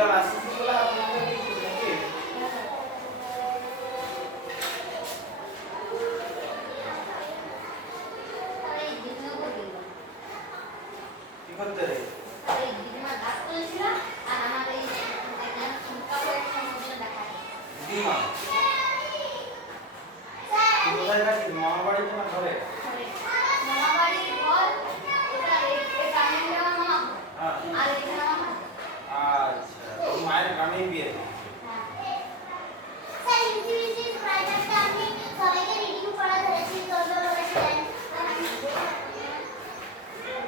বিকাল আসছে বলে আপনাদের কিছু নাকি কি করতে রে দিমা কি কোথায় থাকি মামা বাড়ি তোমার ঘরে মামা বাড়ির ঘর এটা এটা আমি মামা আর এখানে মামা আচ্ছা তো মায়ের গ্রামে বিয়ে স্যার ইউটিউবে প্রাইভেটটা আমি সবাইকে রিডিং পড়া ধরেছি তোমরা বলেছিলেন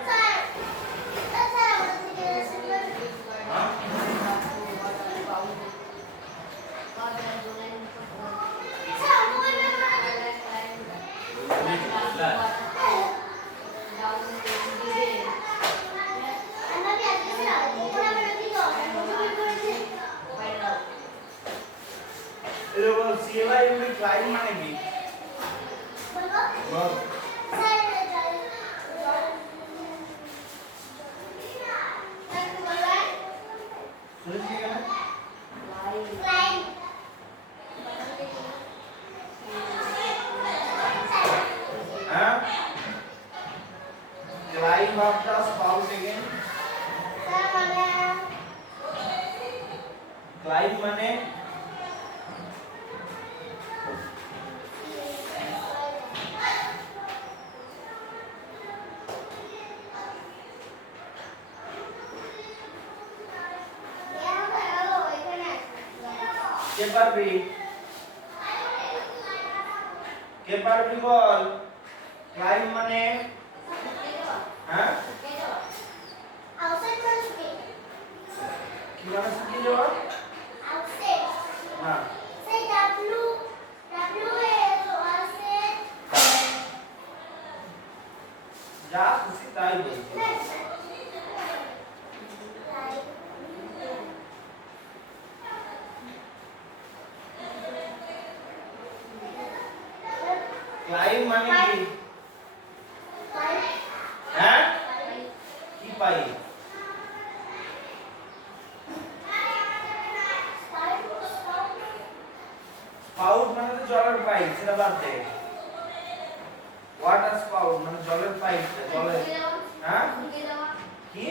স্যার স্যার আমাদের থেকে সিম্বল হ্যাঁ স্যার মোবাইল এরকম সিএলআই এমনি ক্লাইম মানে কি বল শুনেছি কেন হ্যাঁ claim after spout again claim মানে কে পারবি বল ক্লাইম মানে হ্যাঁ কি মানে শুকিয়ে যাওয়া হ্যাঁ যা খুশি তাই বলছি ক্লাইম মানে কি হ্যাঁ কি পাই স্পাউট মানে তো জলের পাইপ সেটা বাদ দে ওয়াটার স্পাউট মানে জলের পাইপ জলের হ্যাঁ কি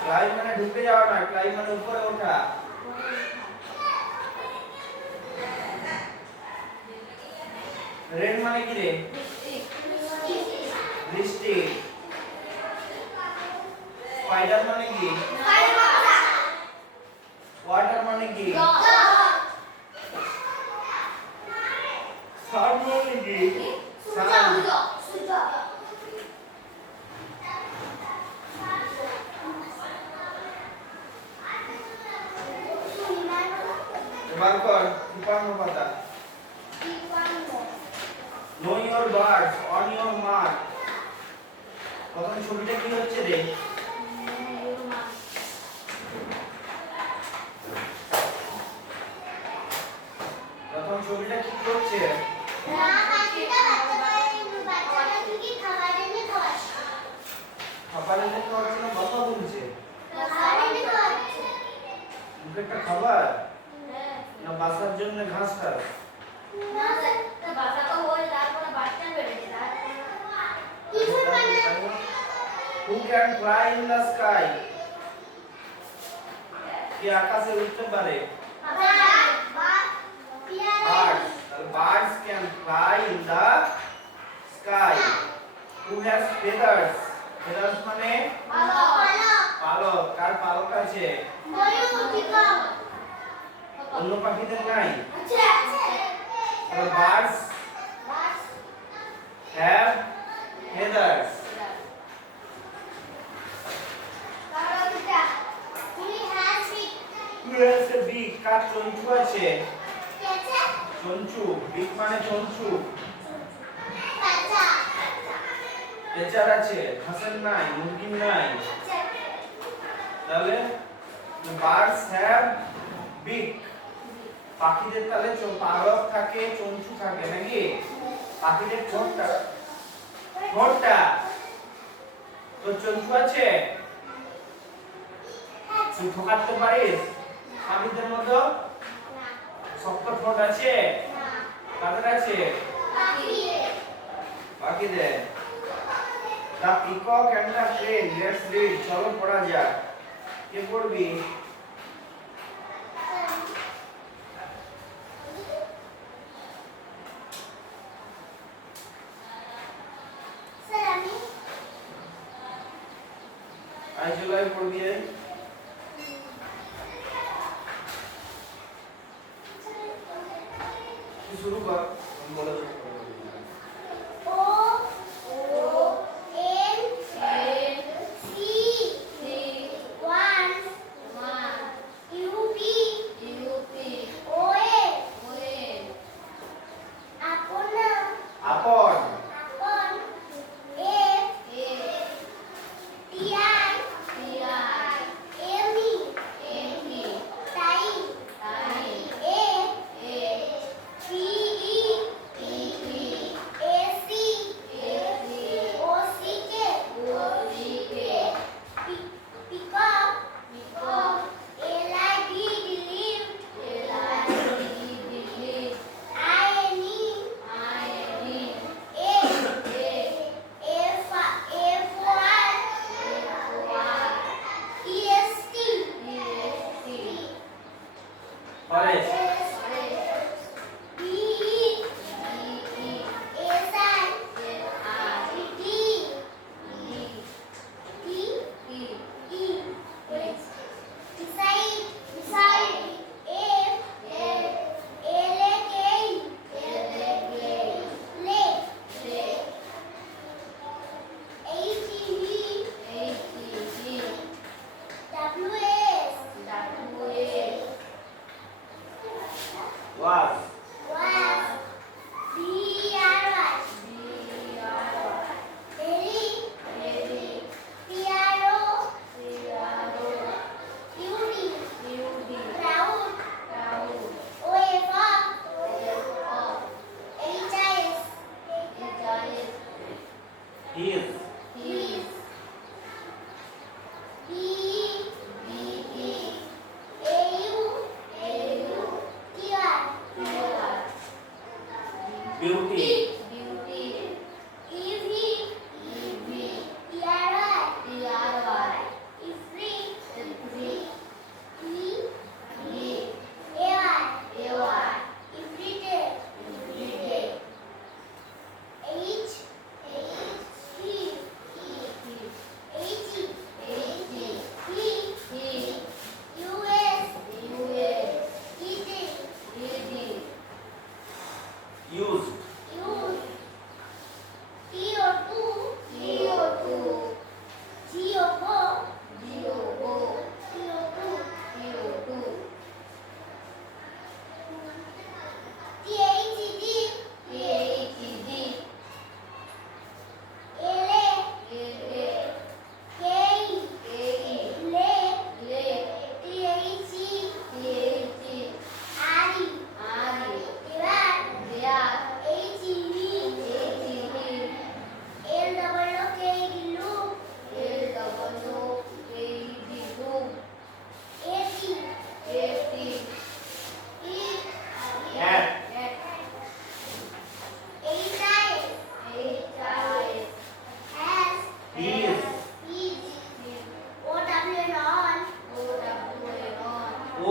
ক্লাইম মানে ঢুকে যাওয়া না ক্লাইম মানে উপরে ওঠা রেন মানে কি রে বৃষ্টি স্পাইডার মানে কি ওয়াটার মানে কি সান মানে কি সান এবার কর তিপান্ন পাতা know your birds on your mark প্রথম ছবিটা কি হচ্ছে রে প্রথম ছবিটা কি করছে খাবার এনে খাওয়াচ্ছে না কথা বলছে মুখে একটা খাবার না বাসার জন্য ঘাস খাস Who can fly in the sky? কে আকাশে উড়তে পারে birds birds can fly in the sky who has feathers feathers মানে পালক কার পালক আছে অন্য পাখিদের নাই birds have feathers who has a beak কার চঞ্চু আছে চঞ্চু বিগ মানে চঞ্চু পেঁচার আছে হাঁসের নাই মুরগির নাই তাহলে বার্ডস হ্যাভ বিগ পাখিদের তাহলে পালক থাকে চঞ্চু থাকে নাকি পাখিদের ঠোঁটটা তো চঞ্চু আছে সুতো কাটতে পারিস? পাখিদের মতো শক্ত ঠোঁট আছে? কাদের আছে? পাখিদের। The peacock and the crane. Let's read. চলো পড়া যাক। কে পড়বি? আই চলো আই পড়বি আই। তুই শুরু কর, আমি বলে দেবো। Upon, forest, was, his, beauty, use,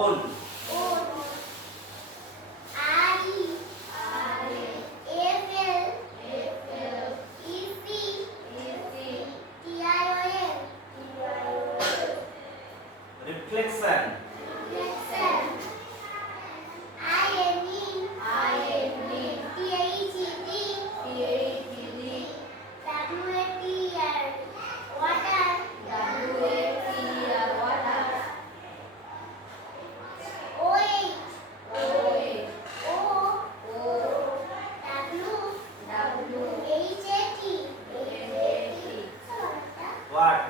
own, reflection, what,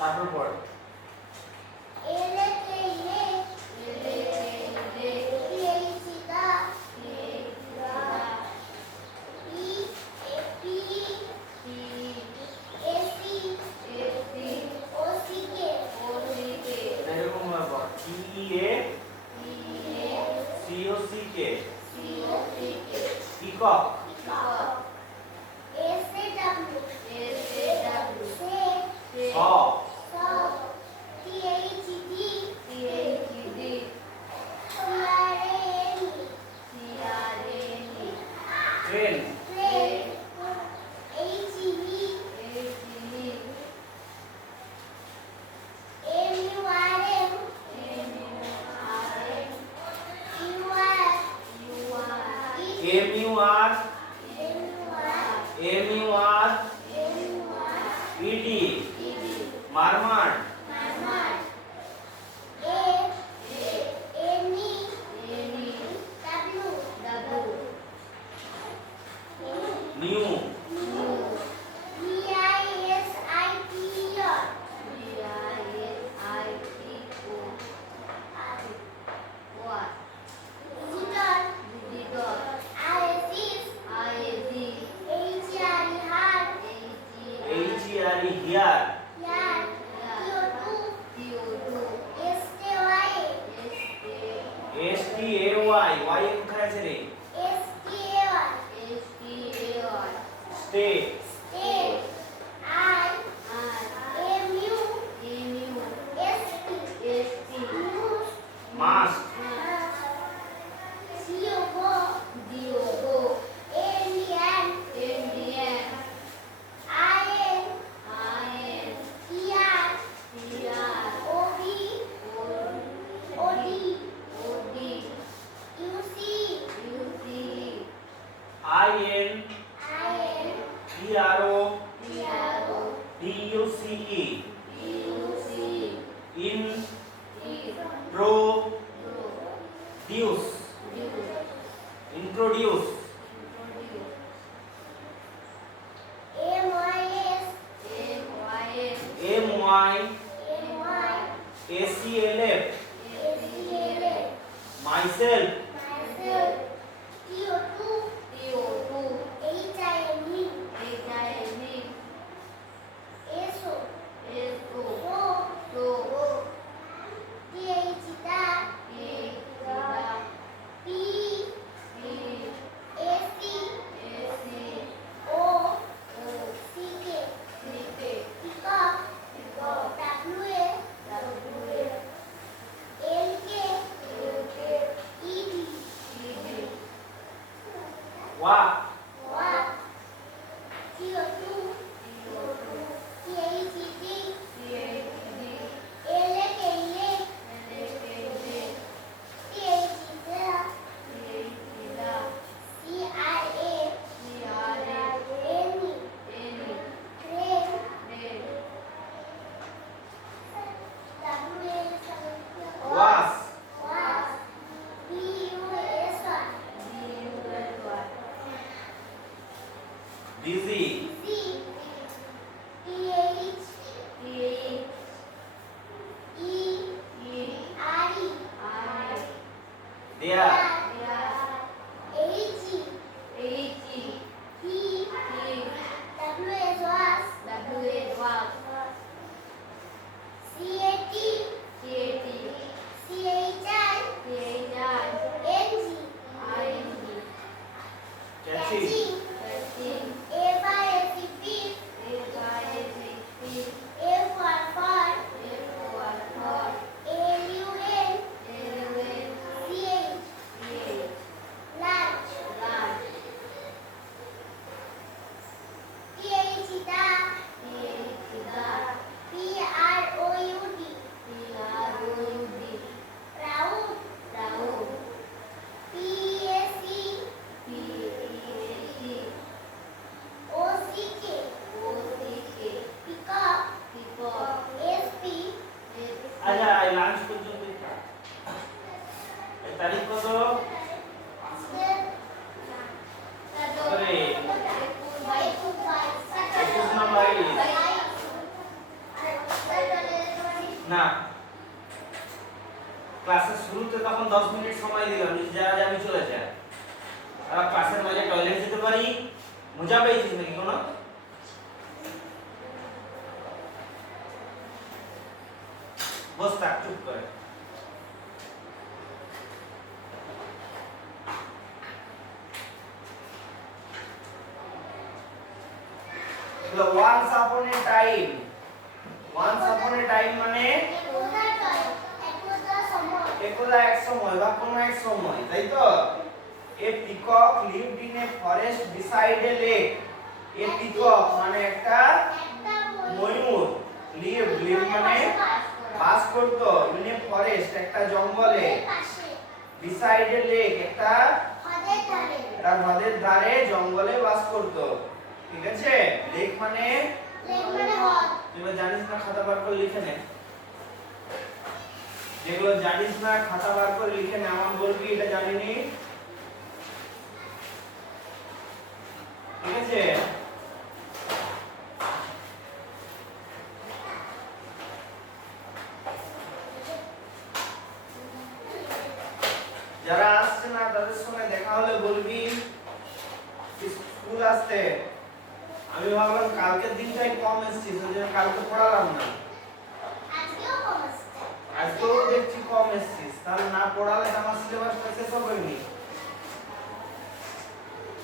তারপর পর এরকম হবে T A C O C K peacock S train M U R E D murmur new H E R E here S T A Y Y এর কোথায় আছে রে stay must I N T R O D U C E introduce introduce M Y A C L F myself walk was DG there catching না, ক্লাসের শুরুতে তখন 10 minute সময় দিলাম, যদি যারা যাবি চলে যায়। আর ক্লাসের মাঝে টয়লেট যেতে পারি, মজা পেয়েছিস নাকি কোনো? বস থাক, চুপ করে। once upon a time, once upon a time মানে একদা এক সময় বা কোনো এক সময়, তাই তো? a peacock lived in a forest beside a lake. a peacock মানে একটা ময়ূর, live মানে বাস করত, in a forest একটা জঙ্গলে, beside a lake একটা হ্রদের ধারে জঙ্গলে বাস করত, ঠিক আছে? লেক মানে হ্রদ। যেগুলো জানিস না খাতা বার করে লিখে নে, যেগুলো জানিস না খাতা বার করে লিখে নে, আমার বলবি এটা জানিনি, ঠিক আছে? যারা আসছে না তাদের সঙ্গে দেখা হলে বলবি স্কুল আসতে। আমি ভাবলাম কালকের দিনটাই কম এসেছিস, ওই জন্য কালকে পড়ালাম না, আজকেও দেখছি কম এসেছিস, তাহলে না পড়ালে আমার সিলেবাসটা শেষ হবে নি।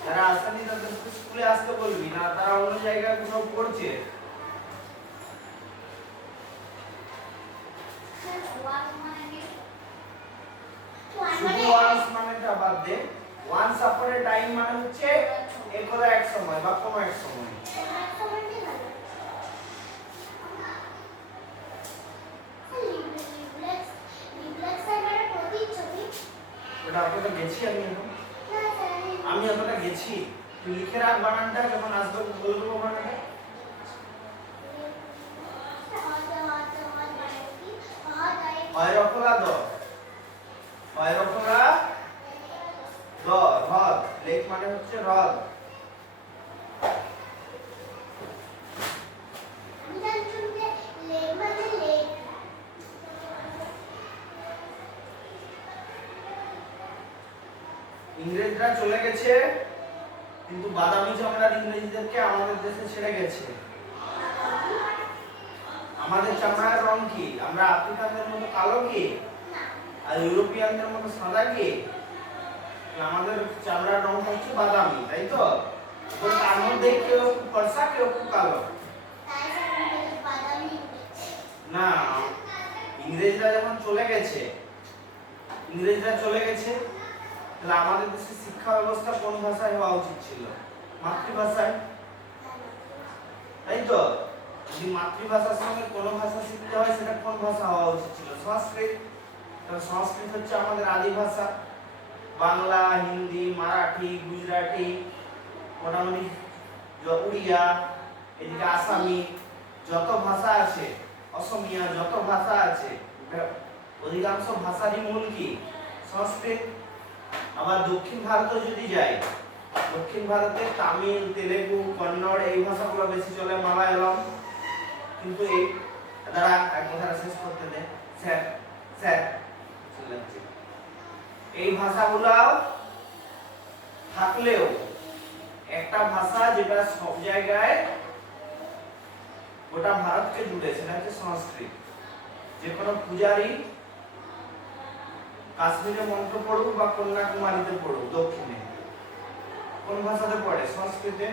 যারা আসেনি তাদের স্কুলে আসতে বলবি, না তারা অন্য জায়গায় কোথাও পড়ছে। শুধু ওয়ান্স মানেটা বাদ দে, ওয়ান্স আপন এ টাইম মানে হচ্ছে একদা এক সময় বা কোনো এক সময়। ওটা আপনাকে গেছি আমি আপনাকে গেছি, তুই লিখে রাখ বানানটা, যখন আসবে বলবো বানানটা। হয়রফলা দ, হয়রফলা দ, হ্রদ, লেক মানে হচ্ছে হ্রদ। ইংরেজরা চলে গেছে, কিন্তু বাদামি চামড়ার ইংরেজদেরকে আমাদের দেশে ছেড়ে গেছে। আমাদের চামড়ার রং কি? আমরা আফ্রিকানদের মতো কালো কি? আর ইউরোপিয়ানদের মতো সাদা কি? আমাদের চামড়ার রং হচ্ছে বাদামি, তাই তো? তার মধ্যে কেউ ফর্সা কেউ কালো না। ইংরেজরা যখন চলে গেছে, তাহলে আমাদের দেশের শিক্ষা ব্যবস্থা কোন ভাষায় হওয়া উচিত ছিল? মাতৃভাষায়, তাই তো? যদি মাতৃভাষার সঙ্গে কোনো ভাষা শিখতে হয়, সেটা কোন ভাষা হওয়া উচিত ছিল? সংস্কৃত। কারণ সংস্কৃত হচ্ছে আমাদের আদি ভাষা। বাংলা, হিন্দি, মারাঠি, গুজরাটি, মোটামুটি উড়িয়া, এদিকে আসামি, যত ভাষা আছে, অসমিয়া, যত ভাষা আছে, অধিকাংশ ভাষারই মূল কি? সংস্কৃত। আবার দক্ষিণ ভারতে যদি যাই, দক্ষিণ ভারতে তামিল, তেলেগু, কন্নড় এই ভাষাগুলো বেশি চলে, মালায়ালম। কিন্তু এই দ্বারা এক কথাটা শেষ করতে দে, স্যার স্যার এই ভাষাগুলো থাকলেও একটা ভাষা যেটা সব জায়গায় গোটা ভারতকে জুড়ে, সেটা হচ্ছে সংস্কৃত। যে কোনো পূজারী কাশ্মীরে মন্ত্র পড়ুক বা কন্যাকুমারীতে পড়ুক, দক্ষিণে কোন ভাষাতে পড়ে? সংস্কৃতে।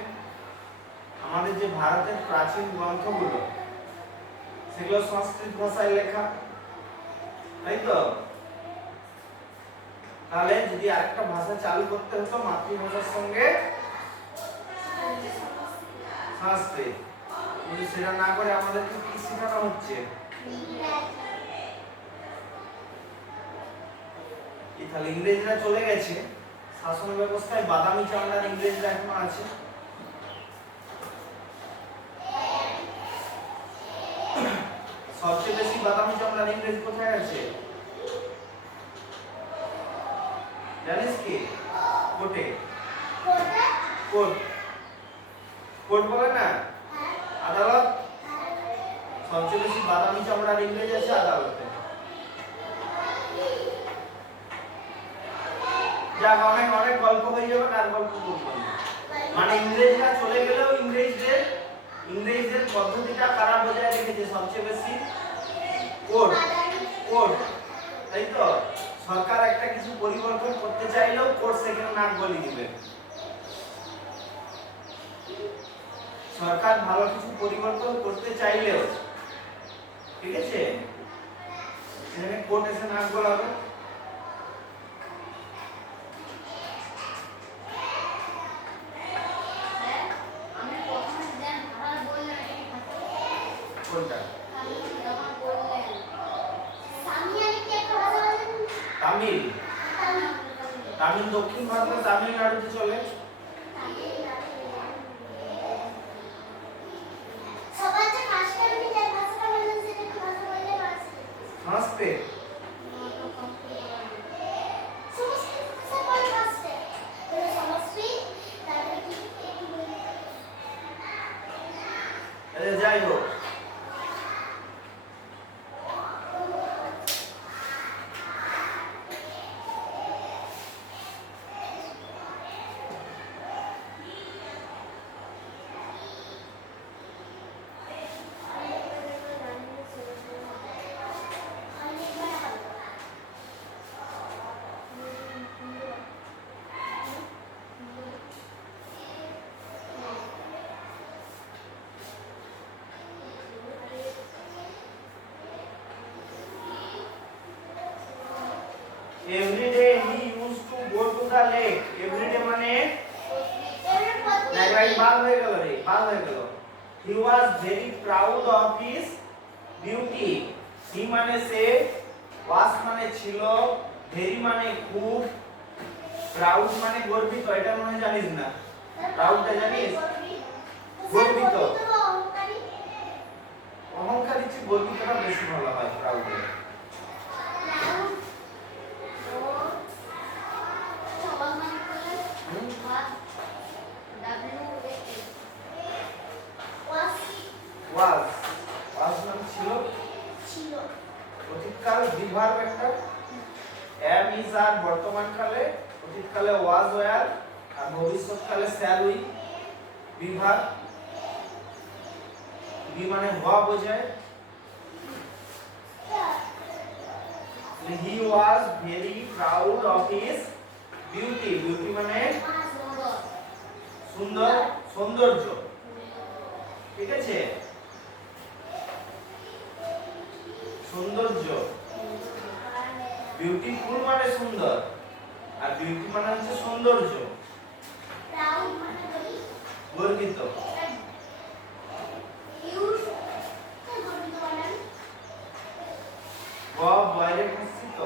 আমাদের যে ভারতের প্রাচীন গ্রন্থগুলো, সেগুলো সংস্কৃত ভাষায় লেখা, তাই তো? তাহলে যদি আরেকটা ভাষা চালু করতে হতো মাতৃভাষার সঙ্গে, সংস্কৃত, কিন্তু সেটা না করে আমাদেরকে কি শেখানো হচ্ছে? তাহলে ইংরেজরা চলে গেছে, শাসন ব্যবস্থায় বাদামি চামড়ার ইংরেজরা এখনো আছে। সবচেয়ে বেশি বাদামি চামড়ার ইংরেজ কোথায় আছে জানিস কি? কোর্টে। কোর্ট, কোর্ট বলে না, আদালত। সবচেয়ে বেশি বাদামি চামড়ার ইংরেজ আছে আদালতে। যাক, অনেক অনেক গল্প হয়ে যাবে, আর গল্প করবো না। মানে ইংরেজরা চলে গেলেও ইংরেজদের পদ্ধতিটা কারা বজায় রেখেছে সবচেয়ে বেশি? কোর্ট। কোর্ট, তাই তো? সরকার একটা কিছু পরিবর্তন করতে চাইলেও কোর্ট সেখানে নাক গলিয়ে দিবে। সরকার ভালো কিছু পরিবর্তন করতে চাইলেও, ঠিক আছে, সেখানে কোর্ট এসে নাক গলাবে। কোনটা? তামিল। তামিল দক্ষিণ ভারতে তামিলনাড়ুতে চলে। সংস্কৃত। যাই হোক, every day he used to go to the lake. Every day মানে লাইক বাল হয়ে গেল রে, বাল হয়ে গেল। He was very proud of his beauty. He মানে সে, was মানে ছিল, very মানে খুব, proud মানে গর্বিত। এটা মনে হয় জানিস না? proudটা জানিস? গর্বিত। অহংকারী চেয়ে গর্বিতটা বেশি ভালো হয় proud এর। was নাম ছিল, অতীতকাল বিভার্ব একটা, am is আর বর্তমান কালে, অতীতকালে was were আর ভবিষ্যৎকালে shall we বিভার্ব। বি মানে হওয়া বোঝায়। he was very proud of his beauty. beauty মানে সুন্দর, সৌন্দর্য, ঠিক আছে, সৌন্দর্য। বিউটিফুল মানে সুন্দর, আর বিউটি মানে হচ্ছে সৌন্দর্য, গর্বিত। বাইরে প্রস্থিত,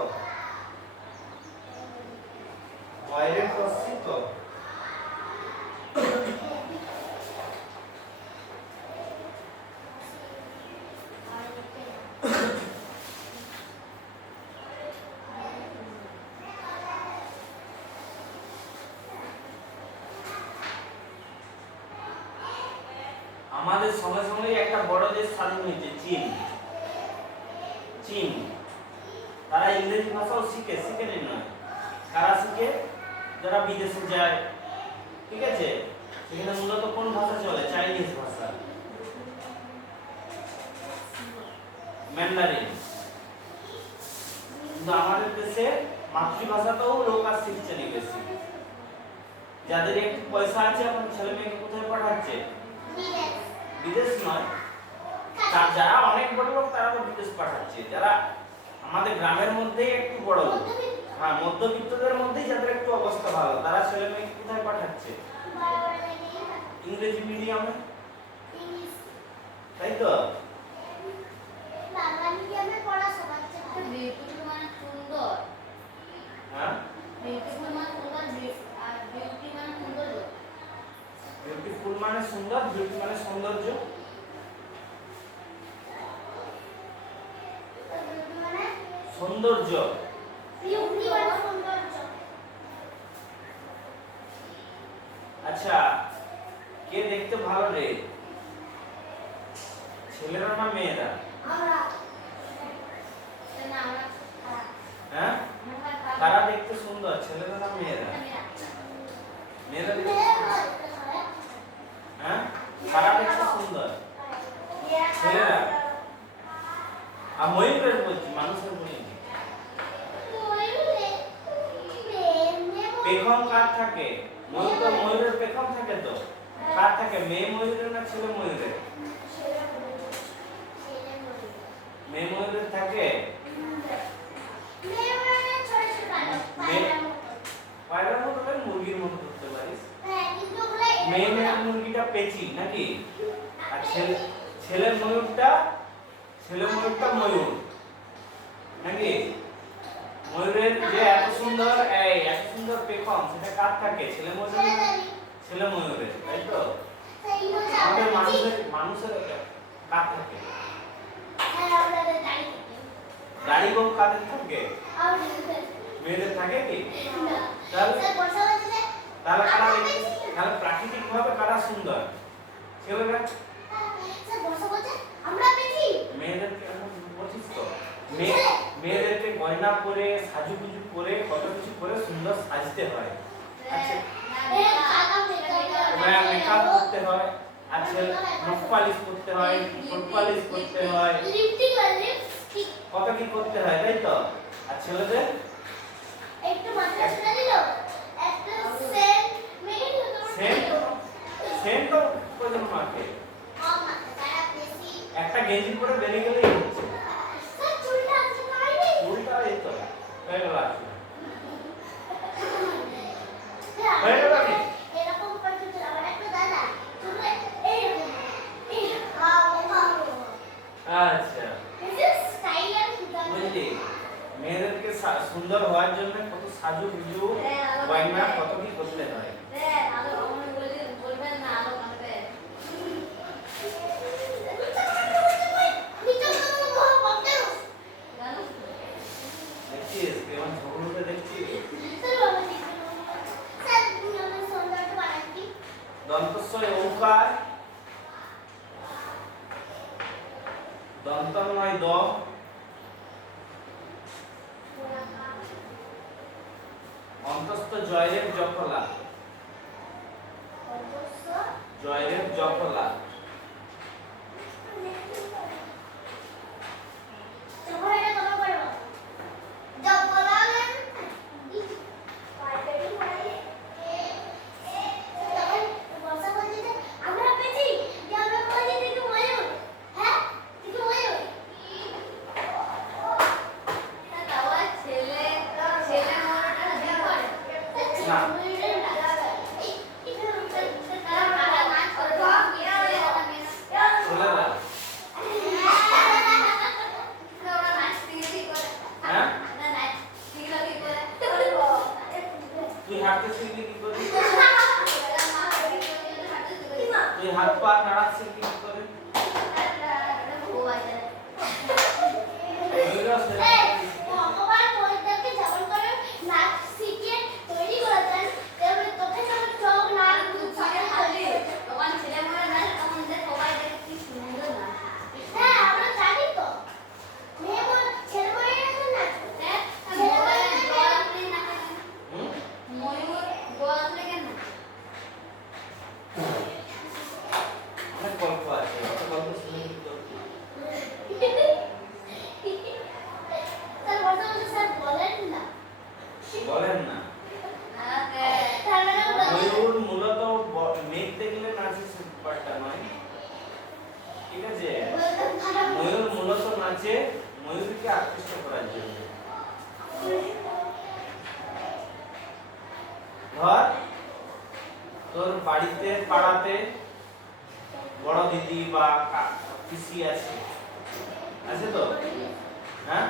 বাইরে প্রস্থিত। আমাদের সঙ্গে সঙ্গে একটা বড় দেশ স্বাধীন হয়েছে, চীন। চীন তারা ইংরেজি ভাষাও শিখে, শিখে নয়, কারা শিখে? যারা বিদেশে যায়, ঠিক আছে, সেখানে মূলত কোন ভাষা চলে? চাইনিজ ভাষা, ম্যান্ডারিন। কিন্তু আমাদের দেশে মাতৃভাষাটাও লোক আর শিখছে না বেশি। যাদের একটু পয়সা আছে এখন ছেলে মেয়েকে কোথায় পাঠাচ্ছে? বিদেশ নয়, যারা অনেক বড় লোক তারা তো বিদেশ পাঠাচ্ছে। যারা আমাদের গ্রামের মধ্যেই একটু বড় লোক, হ্যাঁ, মধ্যবিত্তদের মধ্যেই যাদের একটু অবস্থা ভালো, তারা ছেলে মেয়েকে কোথায় পাঠাচ্ছে? ইংরেজি মিডিয়ামে, তাই তো? হ্যাঁ, বিউটিফুল মানে সুন্দর, বিউটি মানে সৌন্দর্য। সৌন্দর্য, আচ্ছা, কে দেখতে ভালো রে? ছেলেরা না মেয়েরা? আমরা না আমরা হ্যাঁ, কারা দেখতে সুন্দর, ছেলেরা না মেয়েরা? মেয়েরা দেখতে, হ্যাঁ, কারা দেখতে সুন্দর? ছেলেরা। আর ময়ূরের বলছি, মানুষের বলিনি। পেখম কার থাকে? ময়ূর তো, ময়ূরের পেখম থাকে তো, কার থাকে? মেয়ে ময়ূরের না ছেলে ময়ূরের? মেয়ে ময়ূরের থাকে। পায়রার মতো করে মুরগির মতো ধরতে পারিস। মেয়ে মুরগিটা পেঁচি নাকি? আর ছেলে ময়ূরটা ময়ূর নাকি? ময়ূরের যে এত সুন্দর পেখম, সেটা কার থাকে? ছেলে ময়ূরের, তাই তো? আমাদের মানুষের কার থাকে? দাড়ি গোঁফ কাদের থাকে? মেয়েদের থাকে কি? তাহলে প্রাকৃতিক ভাবে কারা সুন্দর? ছেলেরা। মেয়েদেরকে বলছিস তো, মেয়েদেরকে গয়না পরে, সাজুগুজু করে, কত কিছু করে সুন্দর সাজতে হয়। আচ্ছা, মেকআপ করতে হয়, আর নখ পালিশ করতে হয়, ঠোঁট পালিশ করতে হয়, কত কি করতে হয়, তাই তো? আর ছেলেদের একটু মাথা ছেড়ে দিল, একটা সেন্ট মেরে দিল। সেন্ট প্রয়োজন মাকে। একটা গেঞ্জি পরে বেরিয়ে গেলেই হচ্ছে। চুলটা এই তো হয়ে গেল। এরকম করতে আমার একটা দাদা চুলে এইরকম। আচ্ছা, বুঝলি? মেয়েদেরকে সুন্দর হওয়ার জন্য কত সাজুগুজু, গয়না, কত কি করতে হয়। দেখছিস কেমন ঝগড়ুতে দেখছিস? দন্তস্বয় ওকার, দন্তময় দ, অন্তস্থ জয়রেব জফলা, জয়রেব জফলা। তুই হাঁটতে শিখলি কি করে? তুই হাত পা নাড়া শিখলি কি করে? ভগবান বৈদ্যকে যেমন করে নাচ শিখে তৈরি করেছেন, তেমনি তোকে সব চোখ নাক মুখ ছাড়া খালি তখন ছেলে মনে না তখন যে সবাই দেখে কি সুন্দর নাচ। হ্যাঁ, আমরা জানি তো মেয়ে বল ছেলে মনে না নাচ। ছেলে মনে গোল আপনি না ময়ূর গোল আপনি কেন? অনেক গল্প আছে, অত গল্প শুনে কি করবি? স্যার বলতে স্যার বলেন না। বলেন না। ময়ূর মূলত মেঘ দেখলে নাচে পারটা নয়, ঠিক আছে? ময়ূর মূলত নাচে ময়ূরকে আকৃষ্ট করার জন্য। ধর তোর বাড়িতে পাড়াতে বড় দিদি বা পিসি আছে তো, হ্যাঁ,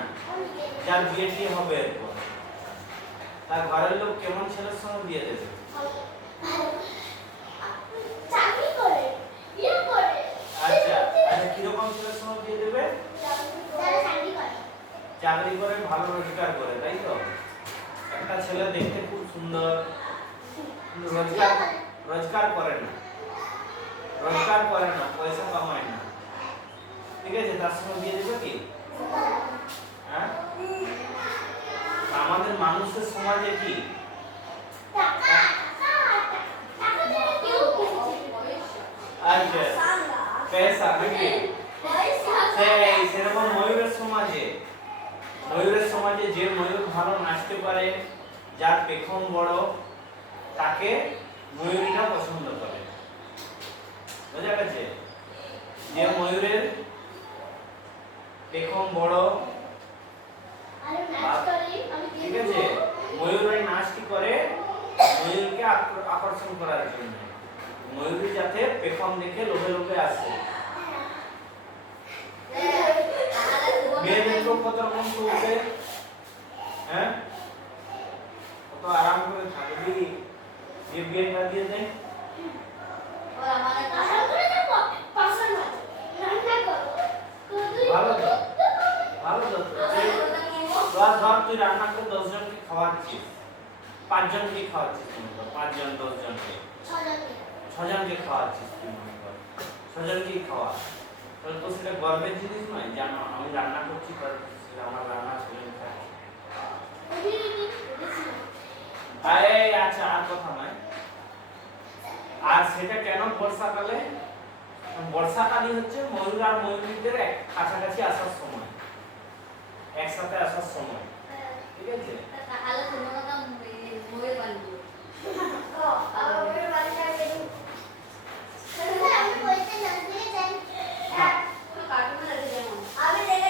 যার বিয়ে হবে এরপর, তার ঘরের লোক কেমন ছেলের সঙ্গে বিয়ে দেবে? চাকরি করে, বিয়ে করে। আচ্ছা, কিরকম ছেলের সঙ্গে বিয়ে দেবে? যারা চাকরি করে। চাকরি করে, ভালো রোজগার করে, তাই তো? একটা ছেলে দেখতে খুব সুন্দর, কিন্তু রোজগার করে না, পয়সা কামায় না, ঠিক আছে, তার সঙ্গে দিয়ে দেবে কি? হ্যাঁ, আমাদের মানুষের সমাজে কি আচ্ছা পয়সা নাকি সেরকম ময়ূরের সমাজে যে ময়ূর ভালো নাচতে পারে, যার পেখম বড়, তাকে ময়ূরীরা পছন্দ করে। বুঝা গেছে? যে ময়ূরের পেখম বড়, ঠিক আছে, ময়ূর ওই নাচটি করে ময়ূরকে আকর্ষণ করার জন্য। ময়ূরী যাতে পেখম দেখে লোভে লোভে আসে। মেয়েদেরকেও কত রকম চলবে, হ্যাঁ, কত আরাম করে থাকবি, যে বিয়েটা দিয়ে দেয়। ভালো তো, ভালো তো। ধর তুই রান্না করে 10 জনকে খাওয়াচ্ছিস, 5 জনকে খাওয়াচ্ছিস, 5 জন 10 জনকে 6 জনকে খাওয়াচ্ছিস, তুই মনে কর 6 জনকেই খাওয়া, তাহলে তো সেটা গর্বের জিনিস নয়? জানো আমি রান্না করছি, আমার রান্না ছেলে খায়। আচ্ছা, আর কথা নয়। আর সেটা কেন বর্ষাকালে? বর্ষাকালই হচ্ছে ময়ূর আর ময়ূরীদের কাছাকাছি আসার সময়, একসাথে আসার সময়, ঠিক আছে?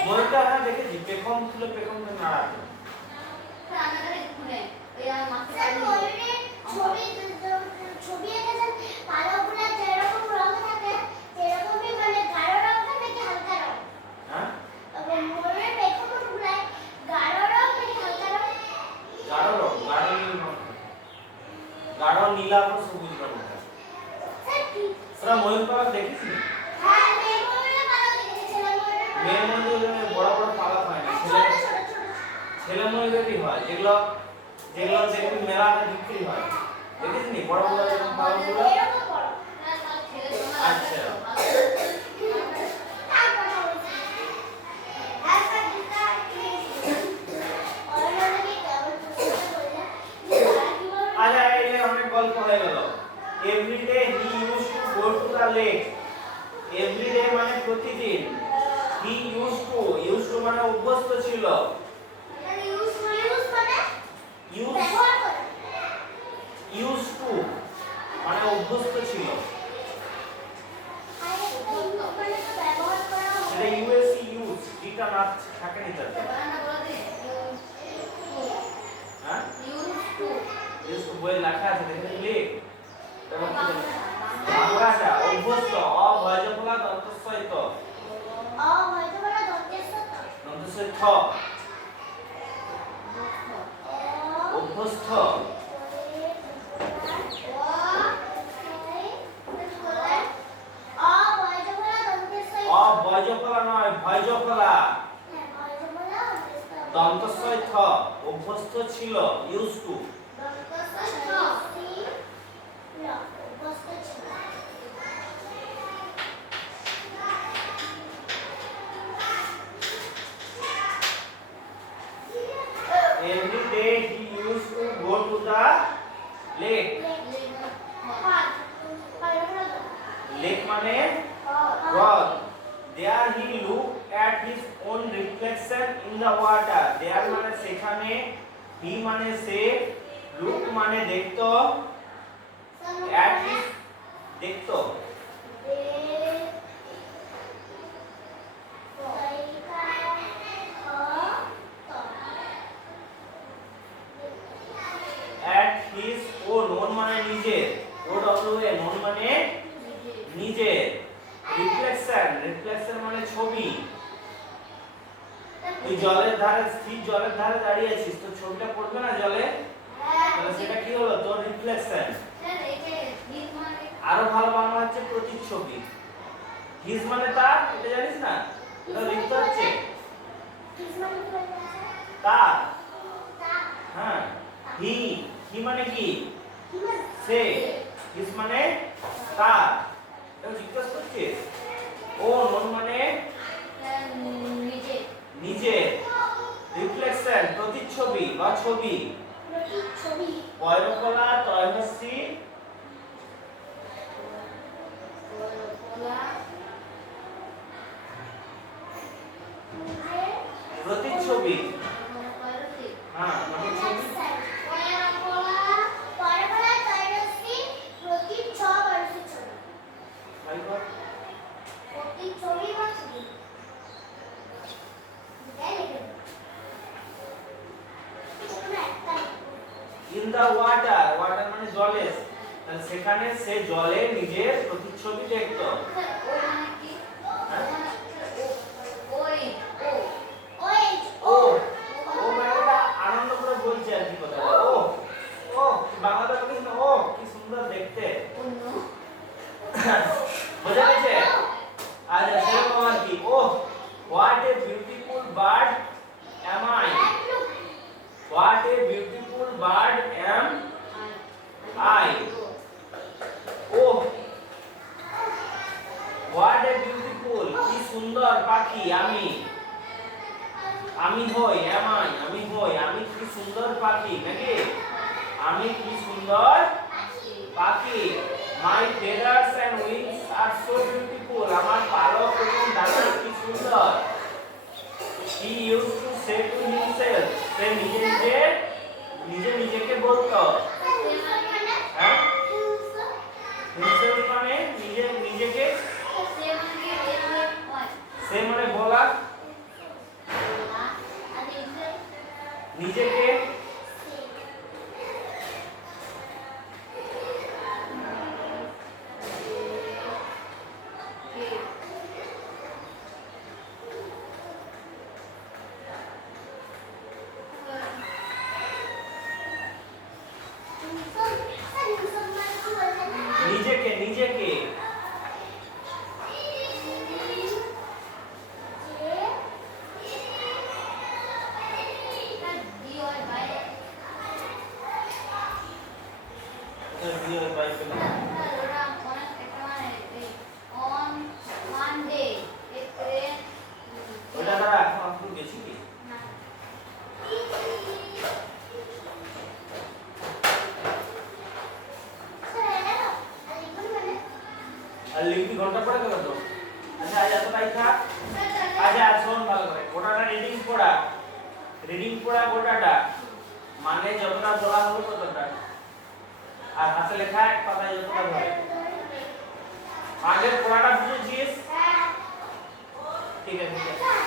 ময়ূরটা হ্যাঁ দেখেছি, পেখম তুলে পেখম নাড়াতো। ছবি এঁকেছেন, পালকগুলো যেরকম রং থাকে সেরকমই, মানে গাঢ় রং থাকে নাকি হালকা রং? হ্যাঁ, ময়ূরের পেখমগুলো গাঢ় রং নাকি হালকা রং? গাঢ় রং, গাঢ় নীলা আর সবুজ রং। তোরা ময়ূর পালক দেখিস? হ্যাঁ, ময়ূরের পালক দেখেছিলাম। মেয়ে ময়ূরের বড় বড় পালক হয় না, ছেলে ময়ূরেরই হয়, যেগুলো দেখবি মেলাতে বিক্রি হয়, দেখিসনি বড় বড় এরকম পালকগুলো? আচ্ছা, আচ্ছা, এই অনেক গল্প হয়ে গেল। Every day he use to go to the lake. Every day মানে প্রতিদিন, হি ইউজ টু মানে অভ্যস্ত ছিল, ইউজ টু মানে অভ্যস্ত ছিল, এটা ইউএসই ইউজ, যেটা না থাকে না তাতে। হ্যাঁ, ইউজ টু বই লেখা আছে, দেখে লেক। এবং বাংলাটা অভ্যস্ত, অভয়জফলা দন্তস্বইত, দন্তস্বই থ, অভ্যস্ত, অভয়জফলা নয়, ভয়জফলা, দন্তস্বই থ, অভ্যস্ত ছিল, use to. Every day he used to go to the lake. Lake মানে হ্রদ। There he looked at his own reflection in the water. There মানে সেখানে, he মানে সে, look মানে দেখতো, at his দেখতো, at his own মানে নিজের, O W N own মানে নিজের, রিফ্লেকশন মানে ছবি। তুই জলের ধারে, স্থির জলের ধারে দাঁড়িয়ে আছিস, তো ছবিটা পড়বে না জলে, তাহলে সেটা কি হলো? তোর রিফ্লেকশন। আরো ভালো বাংলা হচ্ছে প্রতিচ্ছবি। হিজ মানে তার, এটা জানিস না? এটা লিখতে হচ্ছে তার। হ্যাঁ, হি মানে কি? সে। হিজ মানে তার, এটা জিজ্ঞেস করছিস? ও নোন মানে প্রতিচ্ছবি বা ছবি। প্রতিচ্ছবি। পয়রকলা তয়হসি প্রতিচ্ছবি। হ্যাঁ প্রতিচ্ছবি। ইন দা ওয়াটার, ওয়াটার মানে জলে, তাহলে সেখানে সে জলে নিজের প্রতিচ্ছবি দেখতো। ও ও মানে এটা আনন্দ করে বলছে আর কি কথা। ও ও বাংলাটা বলিস না, ও কি সুন্দর দেখতে, বোঝা গেছে? আর সেরকম আর কি, oh what a beautiful bird am I, what a beautiful bird am I, oh what a beautiful, কি সুন্দর পাখি আমি, আমি হই am I, আমি হই, আমি কি সুন্দর পাখি নাকি, আমি কি সুন্দর পাখি, my feathers and wings are so beautiful, আমার পালক এবং ডানা কি সুন্দর, he used to say to himself, সে নিজে নিজেকে বলতো, হ্যাঁ himself মানে নিজেকে, সে মানে বলা, নিজেকে, নিজেকে নিজেকে, ওটা দ্বারা এখন আপনি বেশি কি আর লিখবি ঘন্টা পড়ে গেল তো। আচ্ছা আজ এতটাই থাক। আচ্ছা আজ শোন ভালো করে, গোটাটা রিডিং পড়া গোটাটা, মানে যতটা বলা হলো ততটা, আর হাতে লেখা এক পাতায় যতটা ধরে। আগের পড়াটা বুঝেছিস? ঠিক আছে ঠিক আছে।